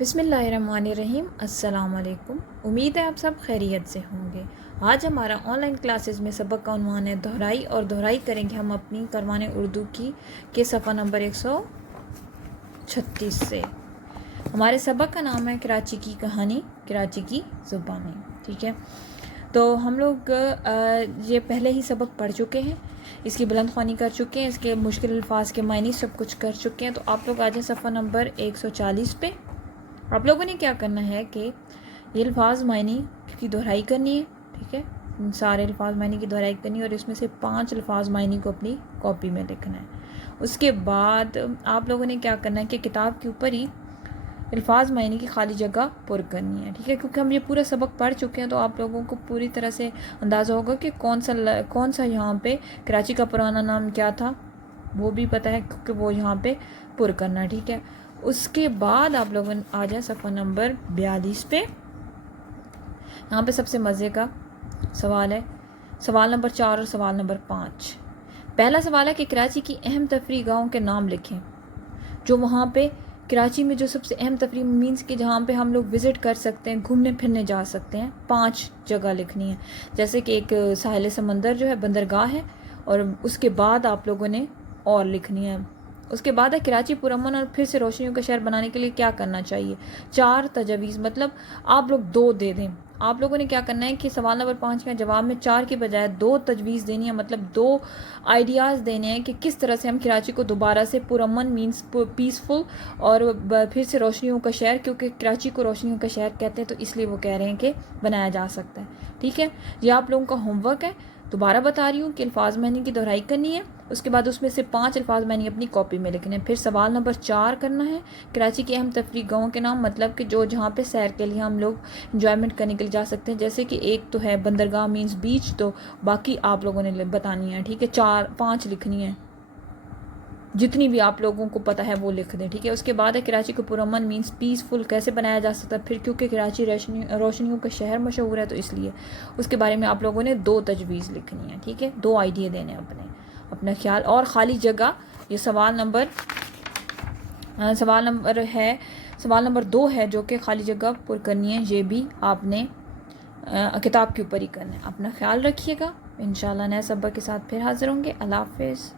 بسم اللہ الرحمن الرحیم۔ السلام علیکم، امید ہے آپ سب خیریت سے ہوں گے۔ آج ہمارا آن لائن کلاسز میں سبق کا عنوان ہے دہرائی، اور دہرائی کریں گے ہم اپنی کروان اردو کی کے صفحہ نمبر 136 سے۔ ہمارے سبق کا نام ہے کراچی کی کہانی، کراچی کی زبانیں، ٹھیک ہے۔ تو ہم لوگ یہ پہلے ہی سبق پڑھ چکے ہیں، اس کی بلند خوانی کر چکے ہیں، اس کے مشکل الفاظ کے معنی سب کچھ کر چکے ہیں۔ تو آپ لوگ آ جائیں صفحہ نمبر 140 پہ۔ آپ لوگوں نے کیا کرنا ہے کہ یہ الفاظ معنی کی دہرائی کرنی ہے، ٹھیک ہے، سارے الفاظ معنی کی دہرائی کرنی ہے، اور اس میں سے 5 الفاظ معنی کو اپنی کاپی میں لکھنا ہے۔ اس کے بعد آپ لوگوں نے کیا کرنا ہے کہ کتاب کے اوپر ہی الفاظ معنی کی خالی جگہ پر کرنی ہے، ٹھیک ہے، کیونکہ ہم یہ پورا سبق پڑھ چکے ہیں، تو آپ لوگوں کو پوری طرح سے اندازہ ہوگا کہ کون سا یہاں پہ کراچی کا پرانا نام کیا تھا، وہ بھی پتہ ہے، کیونکہ وہ یہاں پہ پر کرنا ہے، ٹھیک ہے۔ اس کے بعد آپ لوگوں نے آ جائیں صفحہ نمبر 42 پہ۔ یہاں پہ سب سے مزے کا سوال ہے، سوال نمبر 4 اور سوال نمبر 5۔ پہلا سوال ہے کہ کراچی کی اہم تفریح گاہوں کے نام لکھیں، جو وہاں پہ کراچی میں جو سب سے اہم تفریح مینس کہ جہاں پہ ہم لوگ وزٹ کر سکتے ہیں، گھومنے پھرنے جا سکتے ہیں، 5 جگہ لکھنی ہے۔ جیسے کہ ایک ساحل سمندر جو ہے بندرگاہ ہے، اور اس کے بعد آپ لوگوں نے اور لکھنی ہے۔ اس کے بعد ہے کراچی پرامن اور پھر سے روشنیوں کا شہر بنانے کے لیے کیا کرنا چاہیے۔ 4 تجاویز، مطلب آپ لوگ 2 دے دیں۔ آپ لوگوں نے کیا کرنا ہے کہ سوال نمبر 5 کا جواب میں 4 کی بجائے 2 تجویز دینی ہے، مطلب 2 آئیڈیاز دینے ہیں کہ کس طرح سے ہم کراچی کو دوبارہ سے پرامن مینس پیسفل، اور پھر سے روشنیوں کا شہر، کیونکہ کراچی کو روشنیوں کا شہر کہتے ہیں، تو اس لیے وہ کہہ رہے ہیں کہ بنایا جا سکتا ہے، ٹھیک ہے۔ یہ آپ لوگوں کا ہوم ورک ہے، دوبارہ بتا رہی ہوں کہ الفاظ معنی کی دہرائی کرنی ہے، اس کے بعد اس میں سے 5 الفاظ معنی اپنی کاپی میں لکھنے ہیں۔ پھر سوال نمبر 4 کرنا ہے، کراچی کے اہم تفریح گاہوں کے نام، مطلب کہ جہاں پہ سیر کے لیے ہم لوگ انجوائمنٹ کرنے کے لیے جا سکتے ہیں، جیسے کہ ایک تو ہے بندرگاہ مینس بیچ، تو باقی آپ لوگوں نے بتانی ہے، ٹھیک ہے، 5 لکھنی ہے، جتنی بھی آپ لوگوں کو پتہ ہے وہ لکھ دیں، ٹھیک ہے۔ اس کے بعد ہے کراچی کو پرامن مینس پیسفل کیسے بنایا جا سکتا ہے، پھر کیونکہ کراچی روشنیوں کا شہر مشہور ہے، تو اس لیے اس کے بارے میں آپ لوگوں نے 2 تجویز لکھنی ہے، ٹھیک ہے، 2 آئیڈیا دینے ہیں اپنا خیال۔ اور خالی جگہ، یہ سوال نمبر ہے، سوال نمبر 2 ہے جو کہ خالی جگہ پر کرنی ہے، یہ بھی آپ نے کتاب کے اوپر ہی کرنا ہے۔ اپنا خیال رکھیے گا، انشاءاللہ نئے سبق کے ساتھ پھر حاضر ہوں گے۔ اللہ حافظ۔